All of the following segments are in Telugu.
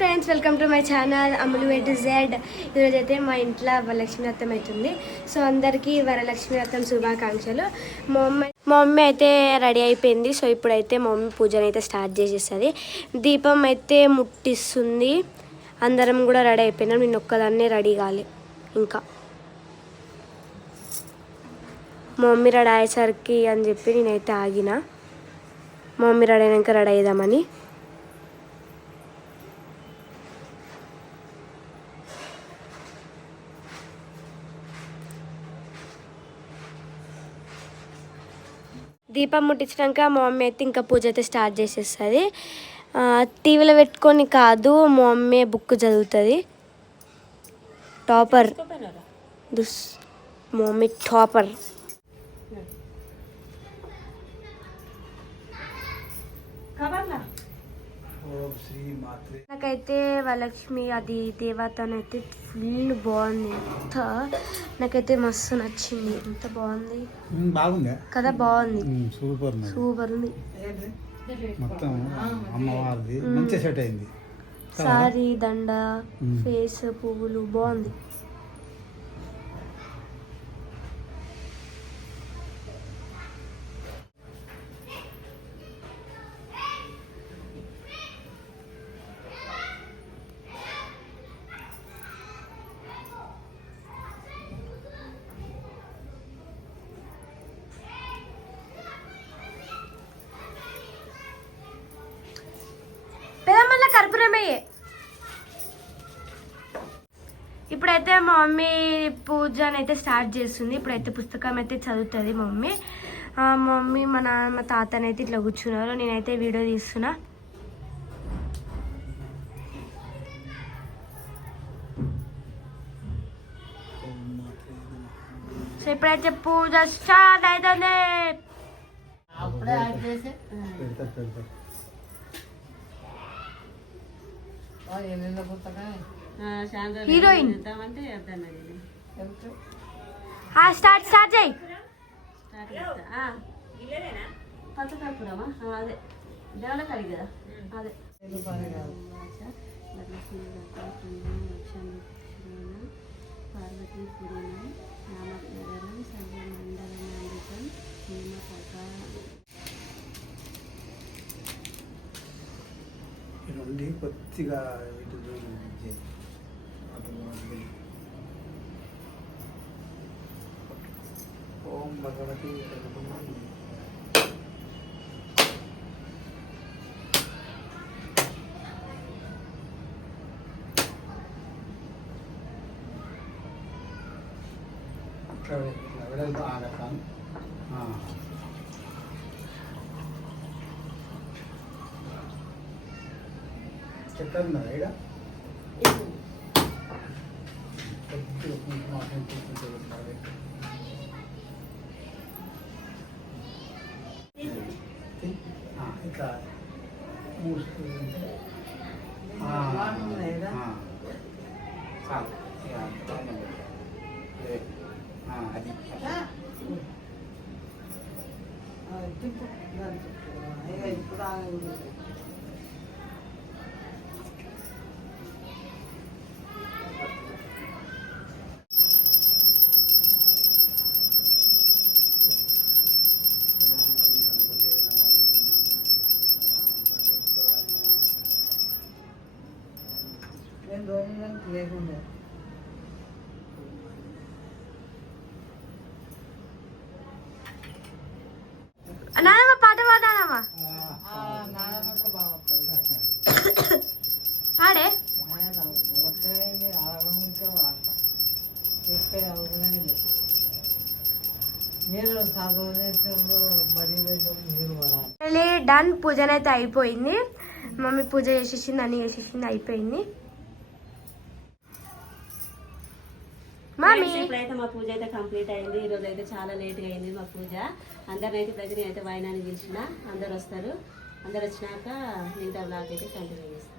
Friends, welcome to my channel Ammulu A to Z. ఈరోజు అయితే మా ఇంట్లో వరలక్ష్మి వ్రతం అవుతుంది. సో అందరికీ వరలక్ష్మి వ్రతం శుభాకాంక్షలు. మా మమ్మీ అయితే రెడీ అయిపోయింది. సో ఇప్పుడైతే మా మమ్మీ పూజను అయితే స్టార్ట్ చేసేస్తుంది. దీపం అయితే ముట్టిస్తుంది. అందరం కూడా రెడీ అయిపోయినాం. నేను ఒక్కదాన్నే రెడీ కాలే. ఇంకా మా మమ్మీ రెడీ అయ్యేసరికి అని చెప్పి నేనైతే ఆగిన. మా మమ్మీ రెడీ అయినాక రెడీ అయిదామని. దీపం ముట్టించినాక మా మమ్మీ అయితే ఇంకా పూజ అయితే స్టార్ట్ చేసేస్తుంది. టీవీలో పెట్టుకొని కాదు, మా మమ్మీ బుక్ చదువుతుంది. టాపర్ మా మమ్మీ టాపర్. నాకైతే వరలక్ష్మి అది దేవతనైతే ఫుల్ బాగుంది. నాకైతే మస్తు నచ్చింది. ఎంత బాగుంది కదా, బాగుంది, సూపర్ ఉంది. మొత్తం అమ్మవారిది మంచి సెట్ అయింది. సారీ, దండ, ఫేస్, పువ్వులు బాగుంది. ఇప్పుడైతే మా మమ్మీ పూజను అయితే స్టార్ట్ చేస్తుంది. ఇప్పుడైతే పుస్తకం అయితే చదువుతుంది మా మమ్మీ. మా మమ్మీ మా నాన్న మా తాతనైతే ఇట్లా కూర్చున్నారు. నేనైతే వీడియో తీస్తున్నా. సో ఇప్పుడైతే పూజ స్టార్ట్ అవుతుంది. హీరోయిన్ స్టార్ట్ చేయి. పచ్చకర్పూరమా? అదే దేవుళ్ళ కడి కదా, అదే పార్వతీ పురీనం నామనగరం సర్వమండలమండితం హేమపక నుండి కొద్దిగా ఇటు ఓం భగవతి వెడల్పు ఆగతాను. చక్కెర ఉందా ఇక్కడ? ఇట్లా మూసుకుంటే అది లేకుండా నానమ్మ పాట పాడానమ్మా. పాడే డన్. పూజనైతే అయిపోయింది. మమ్మీ పూజ చేసేసింది, అన్ని చేసేసింది, అయిపోయింది. ఇప్పుడైతే మా పూజ అయితే కంప్లీట్ అయింది. ఈరోజు అయితే చాలా లేట్గా అయింది మా పూజ. అందరినైతే దగ్గర అయితే వాయినాన్ని పిలిచిన. అందరు వస్తారు. అందరు వచ్చినాక మిగతా బ్లాగ్ అయితే కంటిన్యూ చేస్తాం.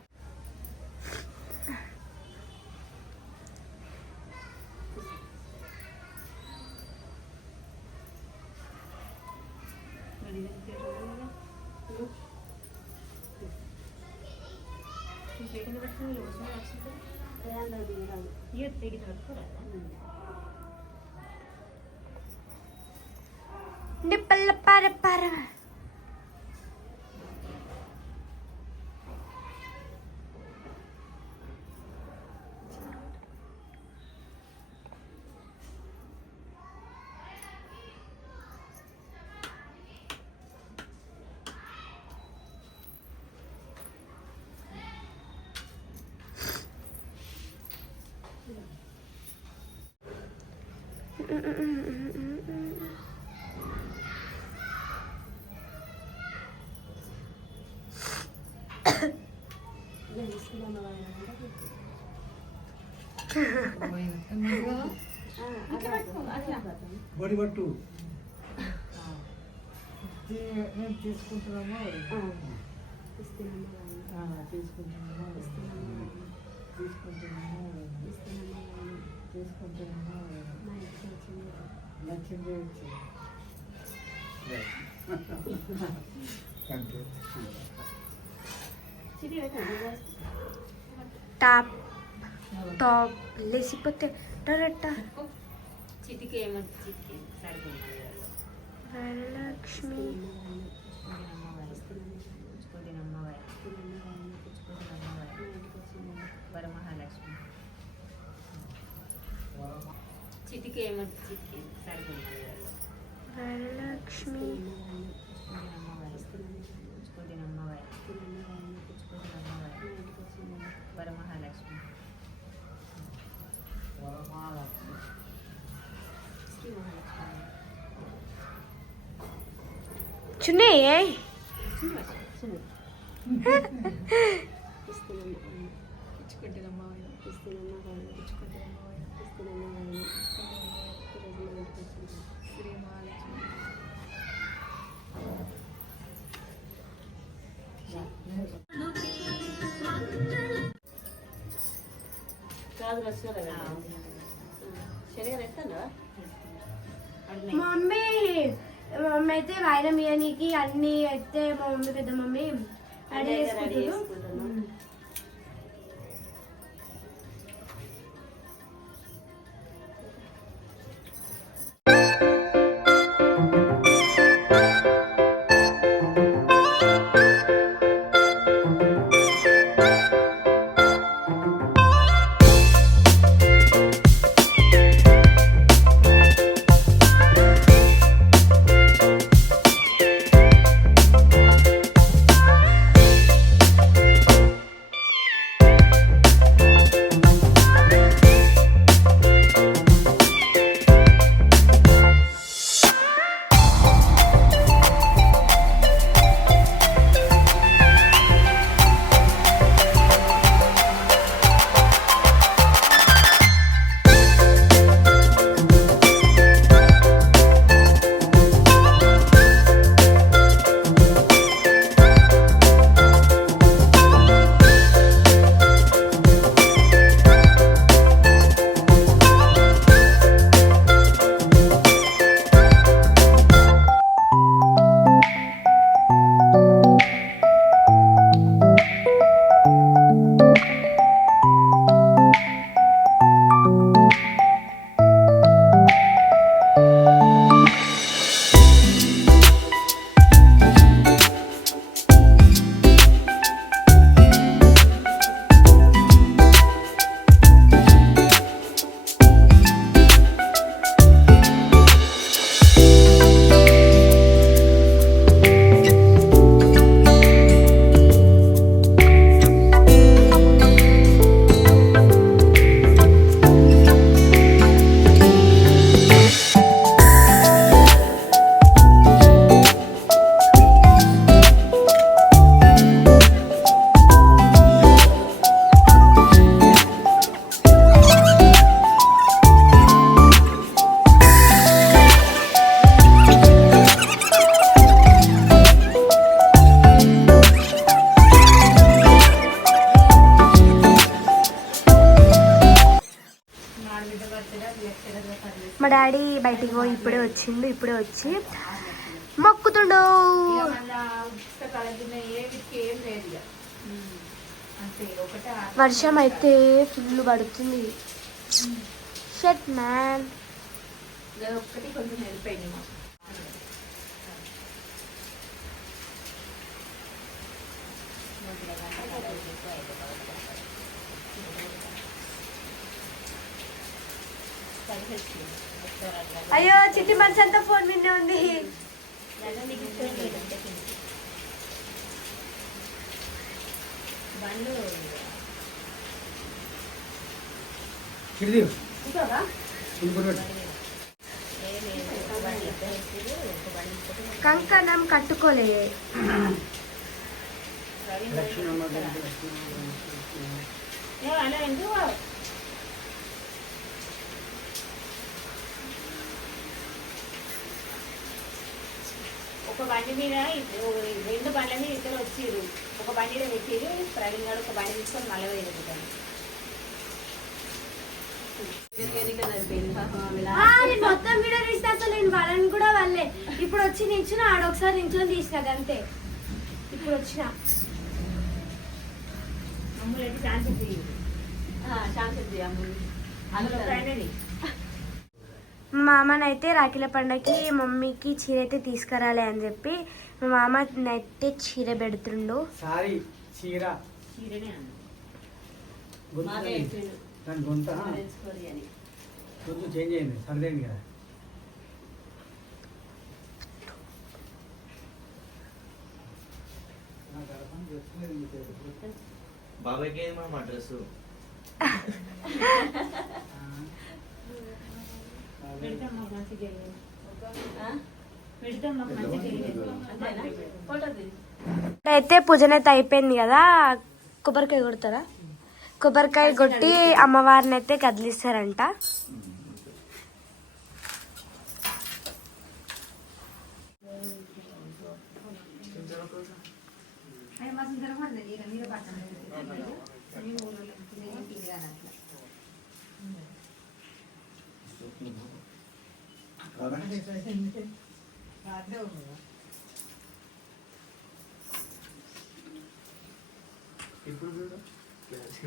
నిప్పల పర పర బడి పట్టు నేను తీసుకుంటున్నామా తీసుకుంటున్నామా తీసుకుంటున్నామా తీసుకుంటున్నామా నచ్చింది కంటే టాప్ టాప్ లేచిపోతే టరట చిటికి ఏమంటే చిటికి సరిపోయింది వరలక్ష్మి వరమహాలక్ష్మి చిటికి ఏమంటే చిటికి సరిపోయింది వరలక్ష్మి వరమహాలక్ష్మి శ్రీ మహాలక్ష్మి చున్నీ కాదు వచ్చినా కదా శనగలు ఎత్తానా మా మమ్మీ అయితే వాయినం ఇయనికి అన్ని అయితే మా మమ్మీ పెద్ద మమ్మీ రెడీ చేసుకుంటారు. మా డాడీ బయటికి పోయి ఇప్పుడే వచ్చిండు. ఇప్పుడే వచ్చి మొక్కుతుండు. పుస్తకాల ఏం లేదు ఇక అంతే వర్షం అయితే ఫుల్ పడుతుంది. Shut man. ఒక్కటి కొంచెం వెళ్ళిపోయింది మాకు. అయ్యో చిట్టి మనసు అంతా ఫోన్ మీదే ఉంది. కిడిది ఇంకోవా? కంకణం కట్టుకోలే. అలా ఎందుకు ఒక బండి మీద రెండు బండ్ల మీద ఇద్దరు వచ్చిర్రు. ఒక బండి మీద పెట్టిరు, ప్రవీణ్ గారు ఒక బండి తీసుకొని మళ్ళీ వెళ్ళిపోతాను. నేను మొత్తం వీడియో తీస్తే అసలు నేను వాళ్ళని కూడా వాళ్ళే. ఇప్పుడు వచ్చి నించున్నా, ఆడొకసారి నించుని తీసిన అంతే. ఇప్పుడు వచ్చిన అమ్ములు అయితే ఛాన్స్ అమ్ములు అందులో ఫ్రెండ్ మా మామనైతే రాఖీల పండగకి మమ్మీకి చీర అయితే తీసుకురాలే అని చెప్పి మా మామ అయితే చీర పెడుతుండు. సారీ చీర చీరనే అన్న గొంతు దాని గొంత గొంతు చేంజ్ అయింది, సరిదైంది కదా. బాబాయ్కి ఏది మా అడ్రస్ పెడతాం మాకు మంచి జరిగింది. పెడతాం మాకు మంచి జరిగింది. అంతేనా? ఫోటో తీసి అయితే పూజన అయితే అయిపోయింది కదా, కొబ్బరికాయ కొడతారా? కొబ్బరికాయ కొట్టి అమ్మవారిని అయితే కదిలిస్తారంట.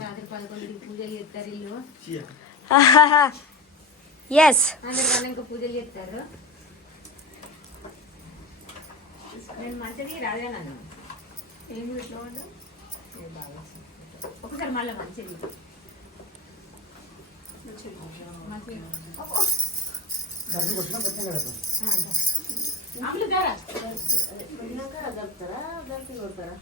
రాత్రి 11కి పూజలు చేస్తారు ఇల్లు. ఎస్, అందరికన్నా ఇంకా పూజలు చేస్తారు. నేను మంచిది రాగాను ఏం ఇట్లా ఉండవు. ఒకసారి మళ్ళీ మంచిది దానికి వచ్చిన పెట్టాం కదా. అమ్ములు గారా దొరుకుతారా? దొరికి కొడతారా?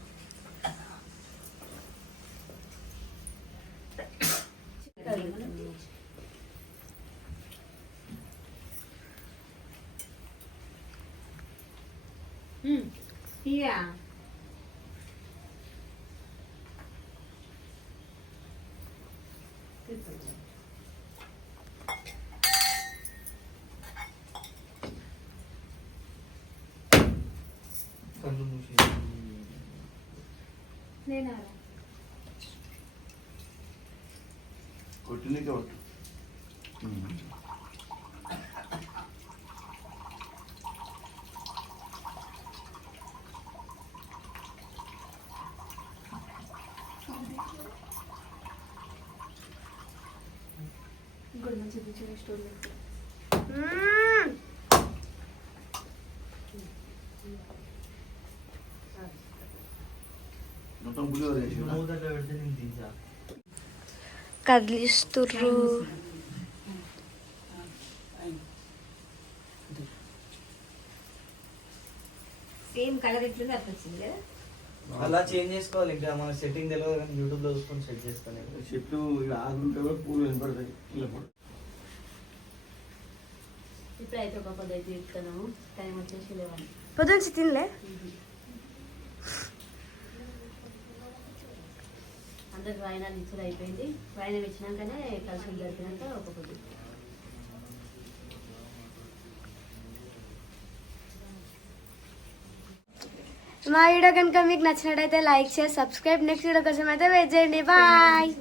ఇయా కళ్ళు మూసి నేనా కొట్టినకే కొట్టు. ఇంకోటి మంచిది చూడ స్టోర్ మొత్తం పులిహోర చేసి మూతట్లో పెడితే నేను తింటా. కదిలిస్తుర్రు. సేమ్ కలర్ ఇట్లుంది అట్లా వచ్చింది కదా. అలా చేంజ్ చేసుకోవాలి. ఇంకా మన సెట్టింగ్ తెలియదు కానీ యూట్యూబ్లో చూసుకొని సెట్ చేసుకోవాలి. చెట్లు ఆగుంటే పూలు వినపడతాయి. ఇప్పుడైతే ఒక పదైతే ఇస్తాను. టైం వచ్చేసి లేవాలి. పొద్దున్న తినలే. అందరికి వాయినాలు ఇచ్చుడు అయిపోయింది. వాయినం ఇచ్చినాకనే కలిసి జరిపినాక ఒక పొద్దు. మా వీడియో కనుక మీకు నచ్చినట్టయితే లైక్ చేసి సబ్స్క్రైబ్. నెక్స్ట్ వీడియో కోసం అయితే వెయిట్ చేయండి. బాయ్.